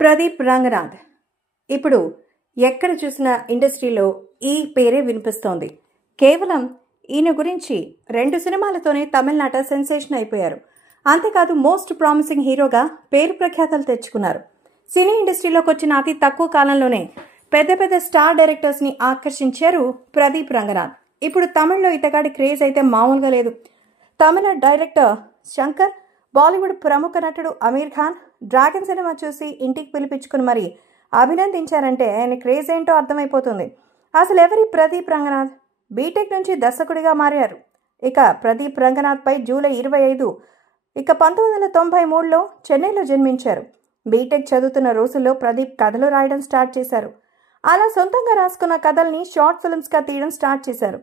ప్రదీప్ రంగనాథ్ ఇప్పుడు ఎక్కడ చూసినా ఇండస్ట్రీలో ఈ పేరే వినిపిస్తోంది. కేవలం ఈయన గురించి 2 సినిమాలతోనే తమిళనాట సెన్సేషన్ అయిపోయారు. అంతేకాదు మోస్ట్ ప్రామిసింగ్ హీరోగా పేరు ప్రఖ్యాతలు తెచ్చుకున్నారు. సినీ ఇండస్ట్రీలోకి వచ్చిన అతి తక్కువ కాలంలోనే పెద్ద పెద్ద స్టార్ డైరెక్టర్స్ని ఆకర్షించారు ప్రదీప్ రంగనాథ్. ఇప్పుడు తమిళ్లో ఇతగాడి క్రేజ్ అయితే మామూలుగా లేదు. తమిళ డైరెక్టర్ శంకర్, బాలీవుడ్ ప్రముఖ నటుడు అమీర్ ఖాన్ డ్రాగన్ సినిమా చూసి ఇంటికి పిలిపించుకుని మరి అభినందించారంటే ఆయన క్రేజ్ ఏంటో అర్థమైపోతుంది. అసలు ఎవరి ప్రదీప్ రంగనాథ్? బీటెక్ నుంచి దర్శకుడిగా మారారు. ఇక ప్రదీప్ రంగనాథ్ పై జూలై 25 1993లో చెన్నైలో జన్మించారు. బీటెక్ చదువుతున్న రోజుల్లో ప్రదీప్ కథలు రాయడం స్టార్ట్ చేశారు. అలా సొంతంగా రాసుకున్న కథల్ని షార్ట్ ఫిల్మ్స్గా తీయడం స్టార్ట్ చేశారు.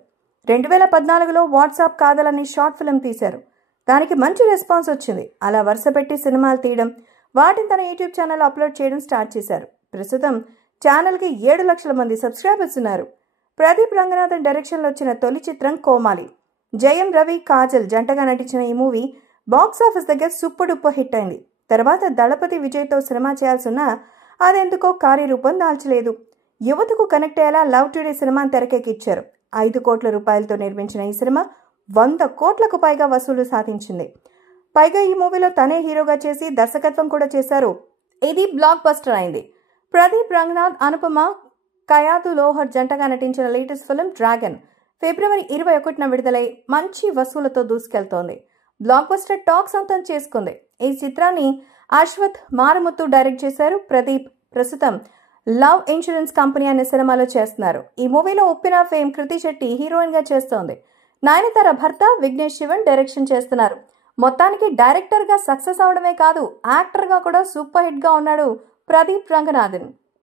2014లో వాట్సాప్ కాదలని షార్ట్ ఫిల్మ్ తీశారు. దానికి మంచి రెస్పాన్స్ వచ్చింది. అలా వరుస పెట్టి సినిమాలు తీయడం, వాటిని తన యూట్యూబ్ ఛానల్ అప్లోడ్ చేయడం స్టార్ట్ చేశారు. ప్రస్తుతం ఛానల్కి 7 లక్షల మంది సబ్స్క్రైబర్స్ ఉన్నారు. ప్రదీప్ రంగనాథన్ డైరెక్షన్లో వచ్చిన తొలి చిత్రం కోమాలి. జయం రవి, కాజల్ జంటగా నటించిన ఈ మూవీ బాక్సాఫీస్ దగ్గర సూపర్ డూపర్ హిట్ అయింది. తర్వాత దళపతి విజయ్తో సినిమా చేయాల్సిన అదెందుకో కార్యరూపం దాల్చలేదు. యువతకు కనెక్ట్ అయ్యేలా లవ్ టుడే సినిమాని తెరకెక్కించారు. 5 కోట్ల రూపాయలతో నిర్మించిన ఈ సినిమా 100 కోట్లకు పైగా వసూలు సాధించింది. పైగా ఈ మూవీలో తనే హీరోగా చేసి దర్శకత్వం కూడా చేశారు. ఇది బ్లాక్ బస్టర్ అయింది. ప్రదీప్ రంగనాథ్, అనుపమ, కయాతు లోహర్ జంటగా నటించిన లేటెస్ట్ ఫిల్మ్ డ్రాగన్ ఫిబ్రవరి 21న విడుదలై మంచి వసూలతో దూసుకెళ్తోంది. బ్లాక్ బస్టర్ టాక్ సొంతం చేసుకుంది. ఈ చిత్రాన్ని అశ్వత్ మారముత్తు డైరెక్ట్ చేశారు. ప్రదీప్ ప్రస్తుతం లవ్ ఇన్సూరెన్స్ కంపెనీ అనే సినిమాలో చేస్తున్నారు. ఈ మూవీలో ఉప్పిన ఫేమ్ కృతి శెట్టి హీరోయిన్ గా చేస్తోంది. నయనతార భర్త విఘ్నేష్ శివన్ డైరెక్షన్ చేస్తున్నారు. మొత్తానికి డైరెక్టర్ గా సక్సెస్ అవడమే కాదు, యాక్టర్ గా కూడా సూపర్ హిట్ గా ఉన్నాడు ప్రదీప్ రంగనాథన్.